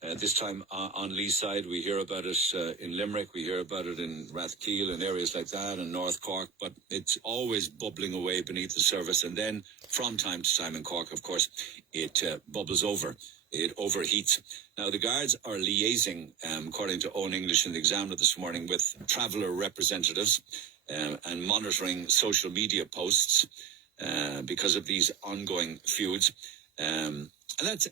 This time on Lee's side, we hear about it in Limerick, we hear about it in Rathkeil and areas like that, and North Cork, but it's always bubbling away beneath the surface. And then from time to time in Cork, of course, it bubbles over. It overheats. Now, the guards are liaising, according to Owen English in the Examiner this morning, with traveller representatives and monitoring social media posts because of these ongoing feuds. And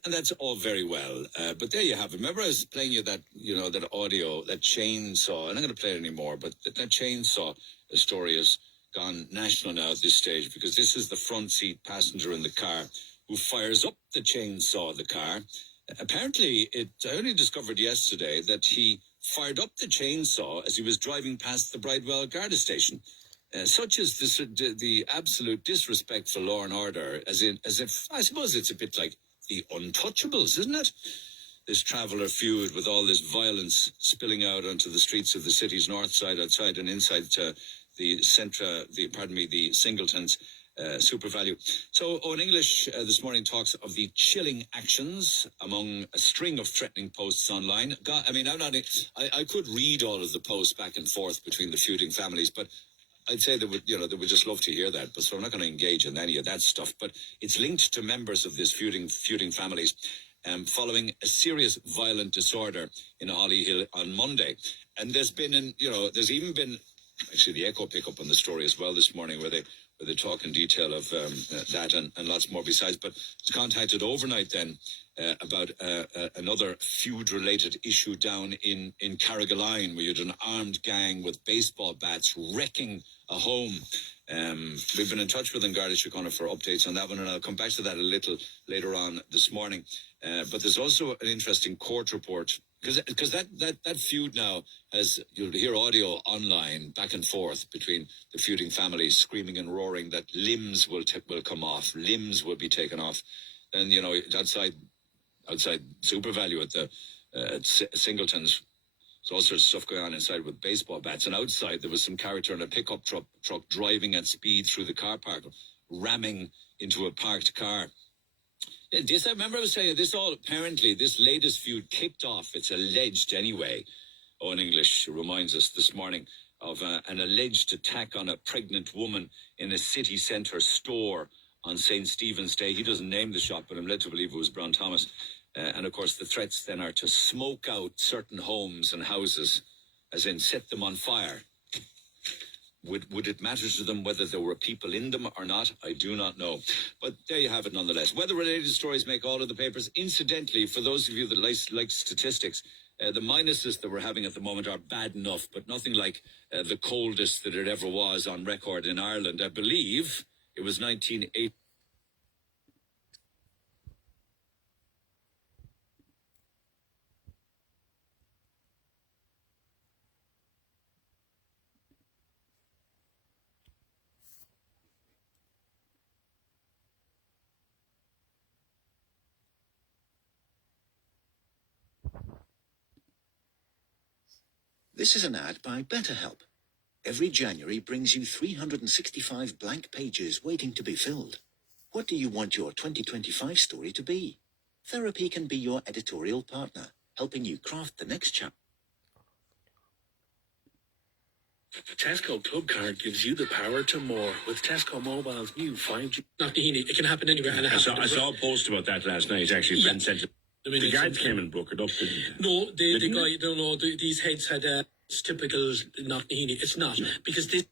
that's all very well, but there you have it. Remember, I was playing you that audio, that chainsaw. I'm not going to play it anymore, but that chainsaw story has gone national now at this stage, because this is the front seat passenger in the car who fires up the chainsaw of the car. Apparently, I only discovered yesterday that he fired up the chainsaw as he was driving past the Bridewell Garda station. Such is the absolute disrespect for law and order, as if I suppose it's a bit like the Untouchables, isn't it? This traveller feud with all this violence spilling out onto the streets of the city's north side, outside and inside the Singletons super value. So Owen English this morning talks of the chilling actions among a string of threatening posts online. God, I mean, I could read all of the posts back and forth between the feuding families, but I'd say they would just love to hear that, but so I'm not going to engage in any of that stuff. But it's linked to members of this feuding families following a serious violent disorder in Hollyhill on Monday. And there's even been actually the Echo pick up on the story as well this morning, where they talk in detail of that and lots more besides. But it's contacted overnight then about another feud-related issue down in Carrigaline, where you had an armed gang with baseball bats wrecking a home. We've been in touch with Garda Síochána for updates on that one, and I'll come back to that a little later on this morning. But there's also an interesting court report, because that feud now you'll hear audio online back and forth between the feuding families screaming and roaring that limbs will come off, limbs will be taken off. And outside Super Value at Singletons, there's all sorts of stuff going on inside with baseball bats. And outside, there was some character in a pickup truck driving at speed through the car park, ramming into a parked car. I remember I was saying this latest feud kicked off, it's alleged anyway. Owen English reminds us this morning of an alleged attack on a pregnant woman in a city centre store on St. Stephen's Day. He doesn't name the shop, but I'm led to believe it was Brown Thomas. And of course, the threats then are to smoke out certain homes and houses, as in set them on fire. Would it matter to them whether there were people in them or not? I do not know. But there you have it nonetheless. Weather-related stories make all of the papers. Incidentally, for those of you that like statistics, the minuses that we're having at the moment are bad enough, but nothing like the coldest that it ever was on record in Ireland. I believe it was 1980. This is an ad by BetterHelp. Every January brings you 365 blank pages waiting to be filled. What do you want your 2025 story to be? Therapy can be your editorial partner, helping you craft the next chapter. Tesco Club Card gives you the power to more with Tesco Mobile's new 5G. It can happen anywhere. And I saw a post about that last night, actually. Yeah. Ben said the guards came and broke it up, didn't they? No, the guy, don't know, these heads had it's typical Knocknahini. It's not, because the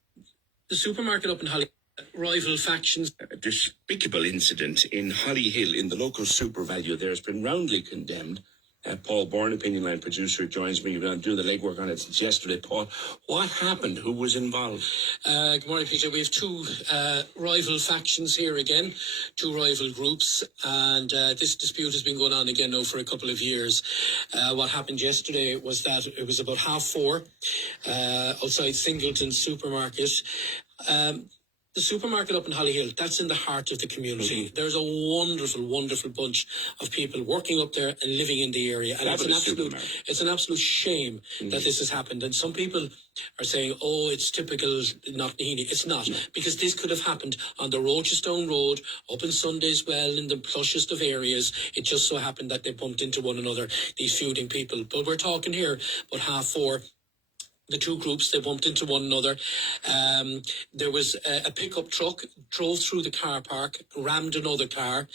supermarket up in Holly, rival factions. A despicable incident in Hollyhill in the local Super Value there has been roundly condemned. Paul Byrne, Opinion Line producer, joins me. We've been doing the legwork on it since yesterday. Paul, what happened? Who was involved? Good morning, PJ. We have two rival factions here again, two rival groups, and this dispute has been going on again now for a couple of years. What happened yesterday was that it was about 4:30 outside Singleton supermarket. the supermarket up in Hollyhill, that's in the heart of the community. There's a wonderful, wonderful bunch of people working up there and living in the area. And it's an absolute shame that this has happened. And some people are saying, oh, it's typical Knocknaheeny. It's not, because this could have happened on the Rochestone Road, up in Sunday's Well, in the plushest of areas. It just so happened that they bumped into one another, these feuding people. But we're talking here about 4:30. The two groups, they bumped into one another. There was a pickup truck drove through the car park, rammed another car.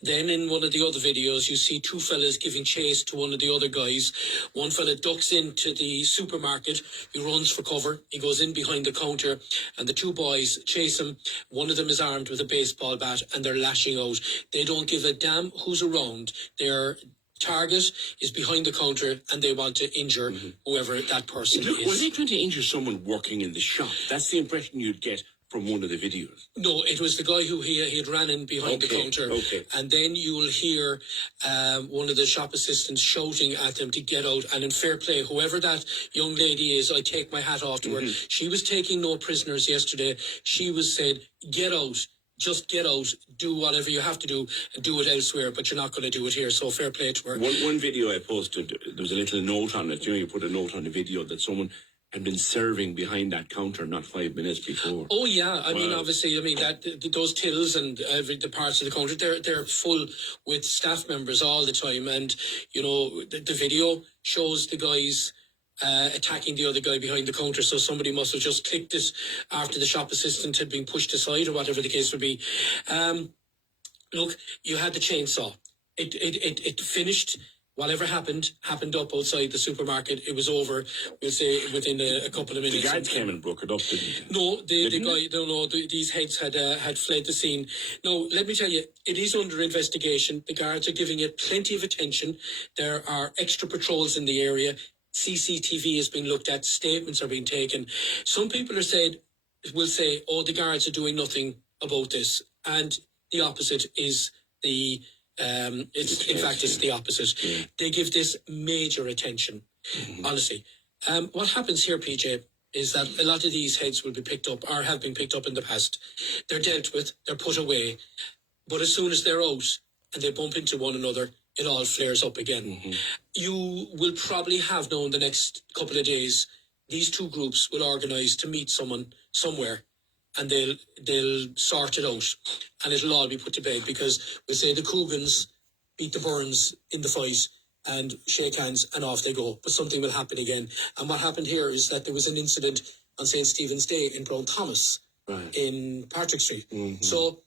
Then in one of the other videos, you see two fellas giving chase to one of the other guys. One fella ducks into the supermarket. He runs for cover. He goes in behind the counter, and the two boys chase him. One of them is armed with a baseball bat, and they're lashing out. They don't give a damn who's around. They're target is behind the counter, and they want to injure whoever that person is. Were they trying to injure someone working in the shop? That's the impression you'd get from one of the videos. No, it was the guy who he had ran in behind the counter. And then you will hear one of the shop assistants shouting at them to get out. And in fair play, whoever that young lady is, I take my hat off to her. She was taking no prisoners yesterday. She was said, get out. Just get out, do whatever you have to do, and do it elsewhere, but you're not going to do it here, so fair play to her. One video I posted, there was a little note on it. You put a note on the video that someone had been serving behind that counter not 5 minutes before. Oh, yeah. I mean, obviously, that those tills and the parts of the counter, they're full with staff members all the time. And, the video shows the guys attacking the other guy behind the counter, so somebody must have just clicked it after the shop assistant had been pushed aside or whatever the case would be. Look, you had the chainsaw. It finished. Whatever happened up outside the supermarket. It was over, we'll say, within a couple of minutes. The guards came and broke it up, didn't they? No, these heads had fled the scene. No, let me tell you, it is under investigation. The guards are giving it plenty of attention. There are extra patrols in the area. CCTV is being looked at. Statements are being taken. Some people will say, oh, the guards are doing nothing about this. And the opposite is it's the opposite. Yeah. They give this major attention, honestly. What happens here, PJ, is that a lot of these heads will be picked up or have been picked up in the past. They're dealt with, they're put away. But as soon as they're out and they bump into one another, it all flares up again. You will probably have known the next couple of days, these two groups will organise to meet someone somewhere, and they'll sort it out, and it'll all be put to bed, because we'll say the Coogans beat the Byrnes in the fight and shake hands and off they go. But something will happen again. And what happened here is that there was an incident on St. Stephen's Day in Brown Thomas, in Patrick Street. So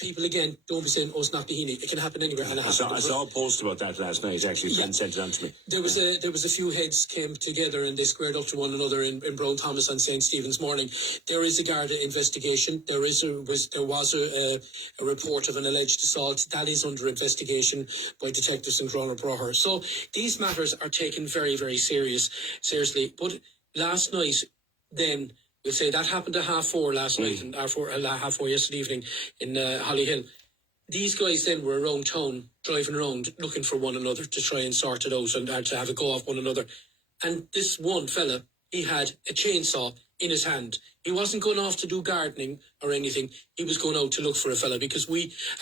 people, again, don't be saying, oh, it's Knocknaheeny. It can happen anywhere. And I saw a post about that last night, actually. Friend sent it on to me. There was a few heads came together and they squared up to one another in Brown Thomas on St. Stephen's morning. There is a Garda investigation. There was a report of an alleged assault. That is under investigation by detectives in Croner. So these matters are taken very, very seriously. But last night, then, we'll say that happened at 4:30 last night and 4:30 yesterday evening in Hollyhill. These guys then were around town, driving around, looking for one another to try and sort it out and to have a go off one another. And this one fella, he had a chainsaw in his hand. He wasn't going off to do gardening or anything. He was going out to look for a fella, because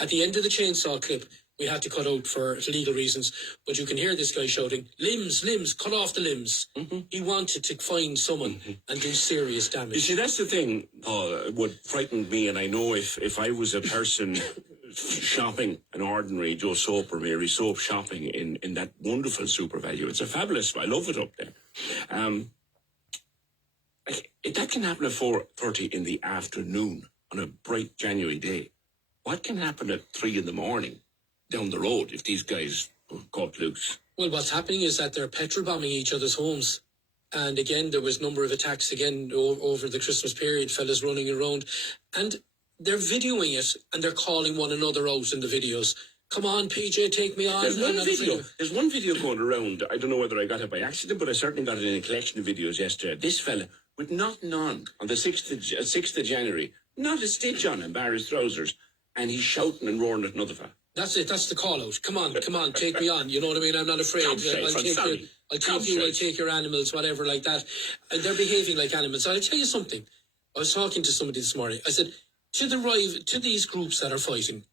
at the end of the chainsaw clip, we had to cut out for legal reasons. But you can hear this guy shouting, limbs, cut off the limbs. He wanted to find someone and do serious damage. You see, that's the thing, Paul, what frightened me, and I know if I was a person shopping an ordinary Joe Soap or Mary Soap shopping in that wonderful Super Value, it's a fabulous, I love it up there. That can happen at 4:30 in the afternoon on a bright January day. What can happen at 3 a.m. down the road if these guys got loose? Well, what's happening is that they're petrol bombing each other's homes. And again, there was a number of attacks again over the Christmas period, fellas running around. And they're videoing it and they're calling one another out in the videos. Come on, PJ, take me on. There's one video going around. I don't know whether I got it by accident, but I certainly got it in a collection of videos yesterday. This fella with nothing on the 6th of January, not a stitch on him, bar his trousers, and he's shouting and roaring at another fella. That's it. That's the call out. Come on, take me on. You know what I mean? I'm not afraid. I'll take you. I'll take your animals, whatever like that. And they're behaving like animals. I'll tell you something. I was talking to somebody this morning. I said, to these groups that are fighting,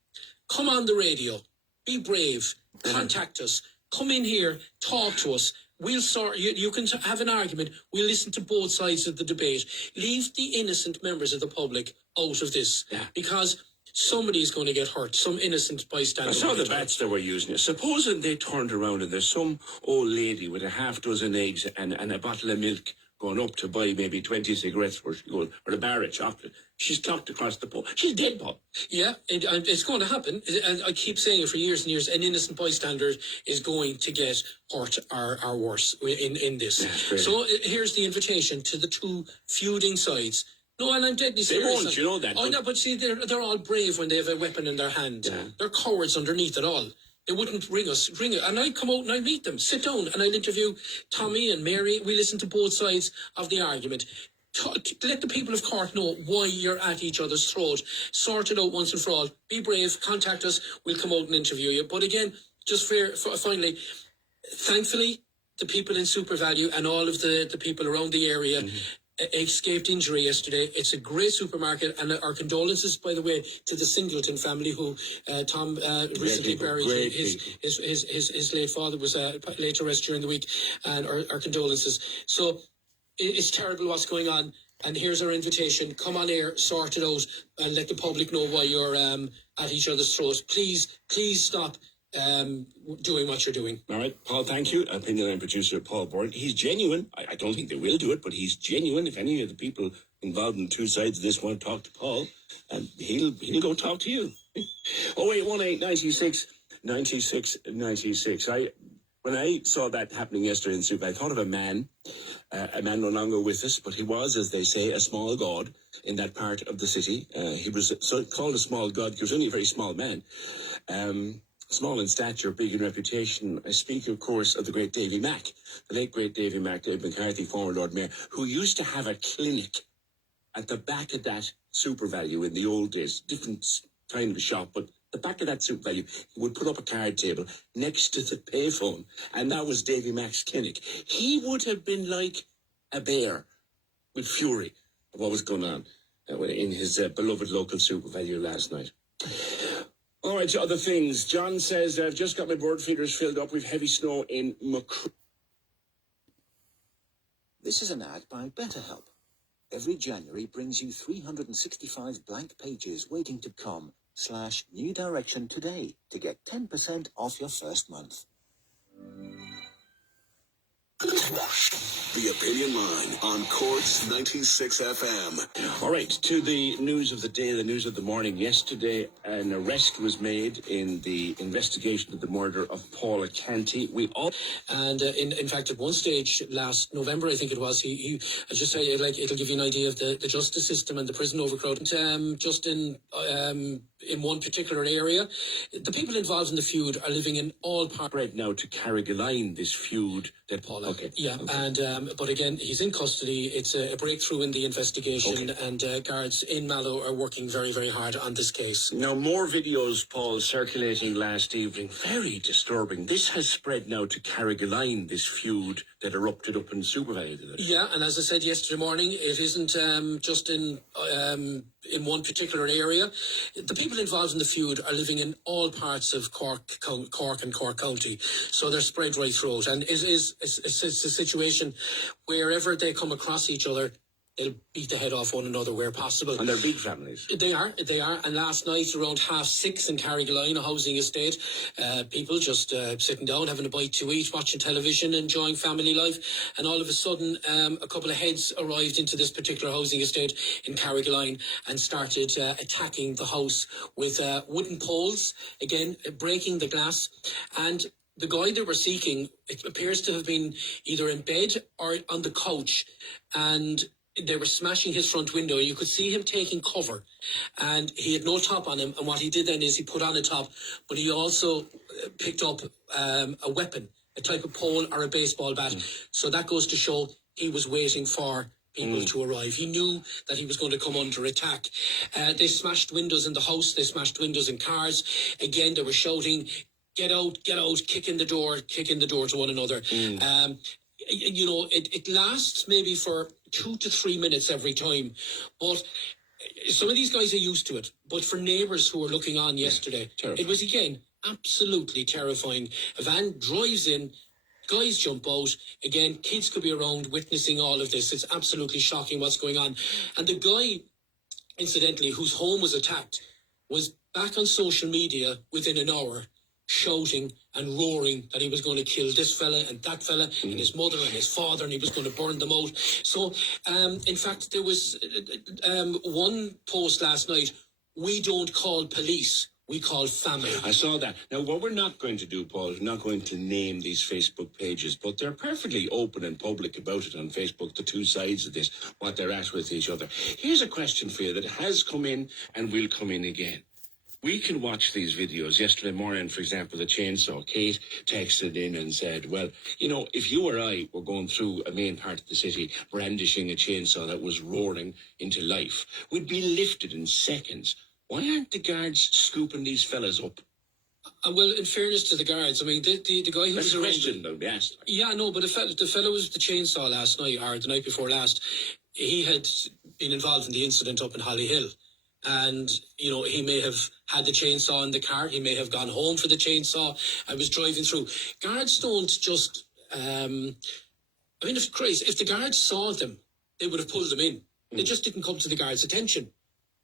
come on the radio, be brave, contact us, come in here, talk to us. We'll sort. You can have an argument. We'll listen to both sides of the debate. Leave the innocent members of the public out of this, because somebody's going to get hurt. Some innocent bystander. I saw the bats they were using. Supposing they turned around and there's some old lady with a half dozen eggs and a bottle of milk going up to buy maybe 20 cigarettes where she goes, or a bar of chocolate. She's knocked across the pole. She's dead, Paul. Yeah, it's going to happen. And I keep saying it for years and years. An innocent bystander is going to get hurt or worse in this. So here's the invitation to the two feuding sides. No, and I'm deadly serious. They won't, you know that. Oh, no, but see, they're all brave when they have a weapon in their hand. Yeah. They're cowards underneath it all. They wouldn't ring it. And I come out and I meet them, sit down, and I'll interview Tommy and Mary. We listen to both sides of the argument. Let the people of Cork know why you're at each other's throat. Sort it out once and for all. Be brave, contact us, we'll come out and interview you. But again, just finally, thankfully, the people in SuperValue and all of the people around the area escaped injury yesterday. It's a great supermarket, and our condolences, by the way, to the Singleton family who Tom recently buried. His late father was laid to rest during the week, and our condolences. So it's terrible what's going on, and here's our invitation. Come on air, sort it out, and let the public know why you're at each other's throats. Please stop doing what you're doing. All right, Paul, thank you. Opinion line producer Paul Byrne. He's genuine. I don't think they will do it, but he's genuine. If any of the people involved in two sides of this want to talk to Paul, he'll go talk to you. 0818 96 96 96. When I saw that happening yesterday in Super, I thought of a man no longer with us, but he was, as they say, a small god in that part of the city. He was called a small god because he was only a very small man. Small in stature, big in reputation. I speak, of course, of the great Davy Mack, the late great Davy Mack, Dave McCarthy, former Lord Mayor, who used to have a clinic at the back of that SuperValue in the old days. Different kind of a shop, but the back of that SuperValue, he would put up a card table next to the payphone, and that was Davy Mack's clinic. He would have been like a bear with fury of what was going on in his beloved local SuperValue last night. All right, to other things. John says, I've just got my bird feeders filled up with heavy snow in Macroom. This is an ad by BetterHelp. Every January brings you 365 blank pages waiting to come /new direction today to get 10% off your first month. The Opinion Line on Cork's 96 FM. All right, to the news of the day, the news of the morning. Yesterday, an arrest was made in the investigation of the murder of Paul Canty. And in fact, at one stage last November, I think it was, I just tell you, like, it'll give you an idea of the justice system and the prison overcrowding. Just in one particular area, the people involved in the feud are living in all parts. Right now to Carrigaline, this feud that Paul. Okay. Yeah, okay. And but again, he's in custody. It's a breakthrough in the investigation, and guards in Mallow are working very, very hard on this case. Now, more videos, Paul, circulating last evening. Very disturbing. This has spread now to Carrigaline, this feud that erupted up in SuperValue. Yeah, and as I said yesterday morning, it isn't just in one particular area. The people involved in the feud are living in all parts of Cork and Cork County, so they're spread right through it. And it's a situation wherever they come across each other, they'll beat the head off one another where possible. And they're big families. They are. And last night, around 6:30 in Carrigaline, a housing estate, people just sitting down, having a bite to eat, watching television, enjoying family life. And all of a sudden, a couple of heads arrived into this particular housing estate in Carrigaline and started attacking the house with wooden poles, again, breaking the glass. And the guy they were seeking, it appears to have been either in bed or on the couch, and they were smashing his front window. You could see him taking cover, and he had no top on him. And what he did then is he put on a top, but he also picked up a weapon, a type of pole or a baseball bat. So that goes to show he was waiting for people to arrive. He knew that he was going to come under attack. They smashed windows in the house. They smashed windows in cars. Again, they were shouting, get out, kicking the door to one another. You know, it lasts maybe for 2 to 3 minutes every time. But some of these guys are used to it. But for neighbours who were looking on yesterday, it was, again, absolutely terrifying. A van drives in, guys jump out. Again, kids could be around witnessing all of this. It's absolutely shocking what's going on. And the guy, incidentally, whose home was attacked, was back on social media within an hour, shouting and roaring that he was going to kill this fella and that fella and his mother and his father, and he was going to burn them out. So, in fact, there was one post last night: "We don't call police, we call family." I saw that. Now, what we're not going to do, Paul, is we're not going to name these Facebook pages, but they're perfectly open and public about it on Facebook, the two sides of this, what they're at with each other. Here's a question for you that has come in and will come in again. We can watch these videos. Yesterday morning, for example, the chainsaw. Kate texted in and said, well, you know, if you or I were going through a main part of the city brandishing a chainsaw that was roaring into life, we'd be lifted in seconds. Why aren't the guards scooping these fellas up? Well, in fairness to the guards, I mean, the guy who was arrested, though, yes. Yeah, no, but the fellow was the chainsaw last night, or the night before last. He had been involved in the incident up in Hollyhill. And, you know, he may have had the chainsaw in the car. He may have gone home for the chainsaw. I was driving through. Guards don't just, I mean, if the guards saw them, they would have pulled them in. They just didn't come to the guards' attention.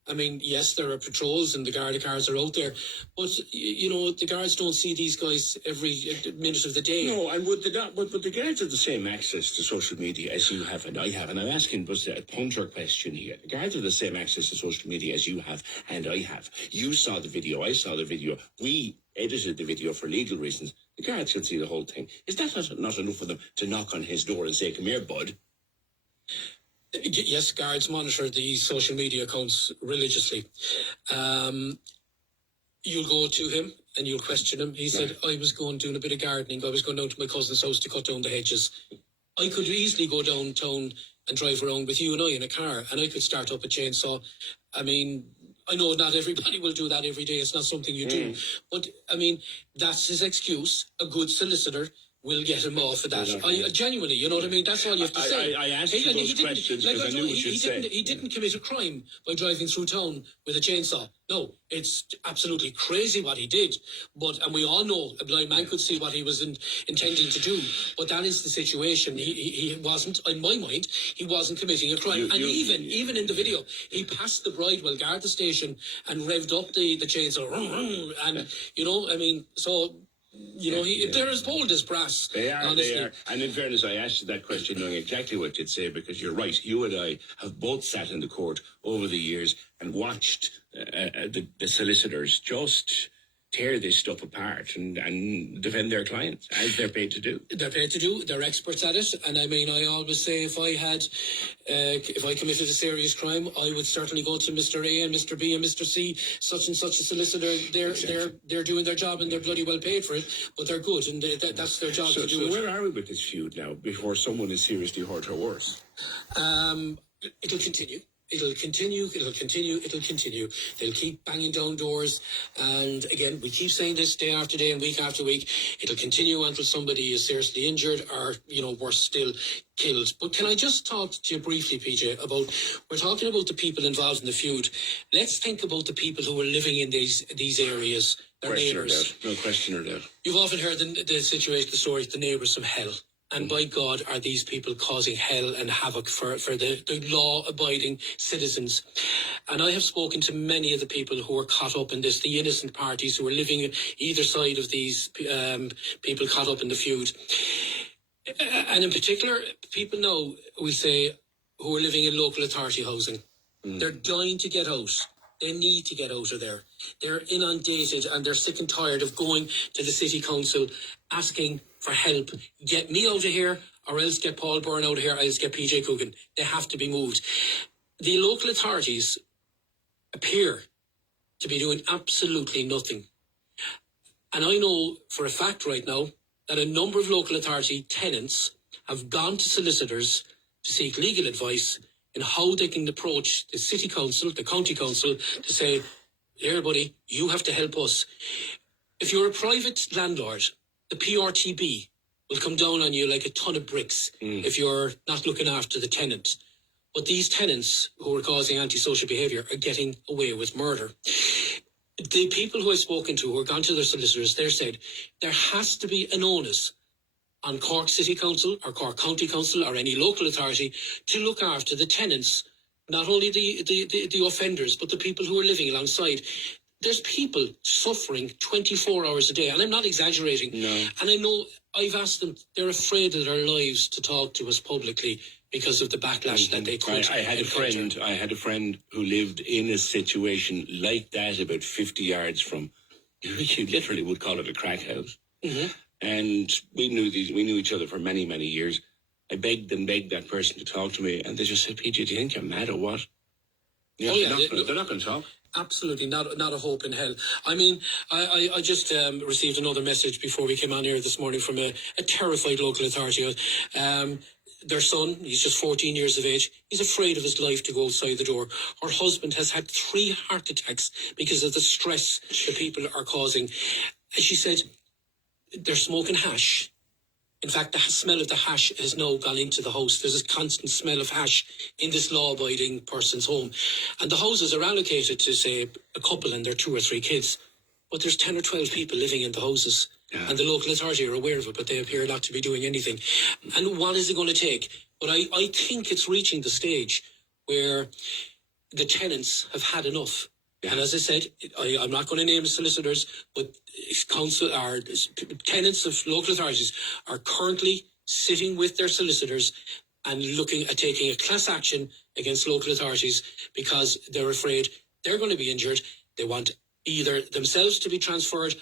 I mean, yes, there are patrols and the Garda cars are out there, but, you know, the guards don't see these guys every minute of the day. No, and would but the guards have the same access to social media as you have and I have, and I'm asking just a punter question here. The guards have the same access to social media as you have and I have. You saw the video, I saw the video, we edited the video for legal reasons. The guards can see the whole thing. Is that not enough for them to knock on his door and say, come here, bud? Yes, guards monitor the social media accounts religiously. You'll go to him and you'll question him. He said, I was doing a bit of gardening. I was going down to my cousin's house to cut down the hedges. I could easily go downtown and drive around with you and I in a car, and I could start up a chainsaw. I mean, I know not everybody will do that every day. It's not something you do. But, I mean, that's his excuse. A good solicitor will get him off of that. Genuinely, you know what I mean? That's all you have to say. I asked you those questions because I knew what you'd say. He didn't commit a crime by driving through town with a chainsaw. No, it's absolutely crazy what he did. And we all know a blind man could see what he was intending to do. But that is the situation. He wasn't, in my mind, he wasn't committing a crime. Even in the video, he passed the Bridewell Garda station and revved up the chainsaw. And, you know, I mean, so... You know, they're as bold as brass. They are, honestly. they are. And in fairness, I asked you that question knowing exactly what you'd say, because you're right. You and I have both sat in the court over the years and watched the solicitors just tear this stuff apart and defend their clients, as they're paid to do. They're paid to do. They're experts at it. And I mean, I always say if I committed a serious crime, I would certainly go to Mr. A and Mr. B and Mr. C, such and such a solicitor. They're doing their job and they're bloody well paid for it, but they're good and that's their job to do it. So where are we with this feud now before someone is seriously hurt or worse? It'll continue. It'll continue. They'll keep banging down doors. And again, we keep saying this day after day and week after week. It'll continue until somebody is seriously injured or, you know, worse still, killed. But can I just talk to you briefly, PJ, about, we're talking about the people involved in the feud. Let's think about the people who are living in these areas, their neighbours. No question or doubt. You've often heard the situation, the story, the neighbours from hell. And by God, are these people causing hell and havoc for the law-abiding citizens. And I have spoken to many of the people who are caught up in this, the innocent parties who are living either side of these people caught up in the feud. And in particular, people now, we say, who are living in local authority housing. They're dying to get out. They need to get out of there. They're inundated and they're sick and tired of going to the city council asking for help. Get me out of here, or else get Paul Byrne out of here, or else get PJ Coogan. They have to be moved. The local authorities appear to be doing absolutely nothing. And I know for a fact right now that a number of local authority tenants have gone to solicitors to seek legal advice in how they can approach the city council, the county council, to say, here, buddy, you have to help us. If you're a private landlord, the PRTB will come down on you like a ton of bricks if you're not looking after the tenant. But these tenants who are causing antisocial behaviour are getting away with murder. The people who I've spoken to, who have gone to their solicitors, they've said there has to be an onus on Cork City Council or Cork County Council or any local authority to look after the tenants, not only the offenders, but the people who are living alongside. There's people suffering 24 hours a day, and I'm not exaggerating. No. And I know I've asked them, they're afraid of their lives to talk to us publicly because of the backlash that they could I had a friend who lived in a situation like that about 50 yards from, you literally would call it a crack house. Mm-hmm. And we knew each other for many, many years. I begged that person to talk to me, and they just said, PJ, do you think you're mad or what? Yeah, they're not going to talk. Absolutely not a hope in hell. I mean, I just received another message before we came on here this morning from a terrified local authority. Their son, he's just 14 years of age, he's afraid of his life to go outside the door. Her husband has had 3 heart attacks because of the stress that people are causing. And she said they're smoking hash. In fact, the smell of the hash has now gone into the house. There's a constant smell of hash in this law-abiding person's home. And the houses are allocated to, say, a couple and their 2 or 3 kids. But there's 10 or 12 people living in the houses. Yeah. And the local authority are aware of it, but they appear not to be doing anything. And what is it going to take? But I think it's reaching the stage where the tenants have had enough. Yeah. And as I said, I'm not going to name solicitors, but council or tenants of local authorities are currently sitting with their solicitors and looking at taking a class action against local authorities because they're afraid they're going to be injured. They want either themselves to be transferred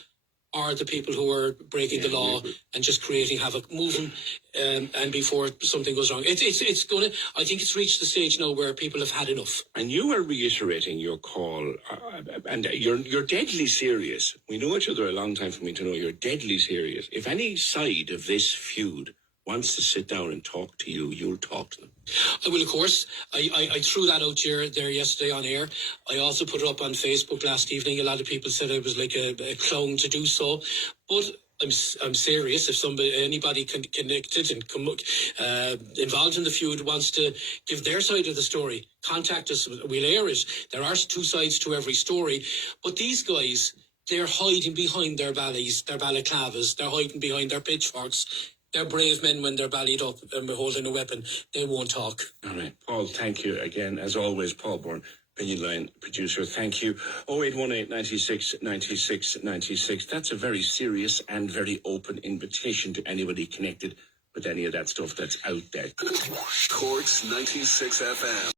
or the people who are breaking the law and just creating havoc, moving and before something goes wrong. It's going to, I think it's reached the stage now where people have had enough. And you are reiterating your call, and you're deadly serious. We know each other a long time for me to know you're deadly serious. If any side of this feud wants to sit down and talk to you, you'll talk to them. I will, of course. I threw that out there yesterday on air. I also put it up on Facebook last evening. A lot of people said I was like a clown to do so. But I'm serious. If anybody connected and involved in the feud wants to give their side of the story, contact us. We'll air it. There are 2 sides to every story. But these guys, they're hiding behind their valleys, their balaclavas. They're hiding behind their pitchforks. They're brave men when they're ballied up and holding a weapon. They won't talk. All right. Paul, thank you again. As always, Paul Byrne, Opinion Line producer. Thank you. 0818 96 96 96. That's a very serious and very open invitation to anybody connected with any of that stuff that's out there. Cork's 96 FM.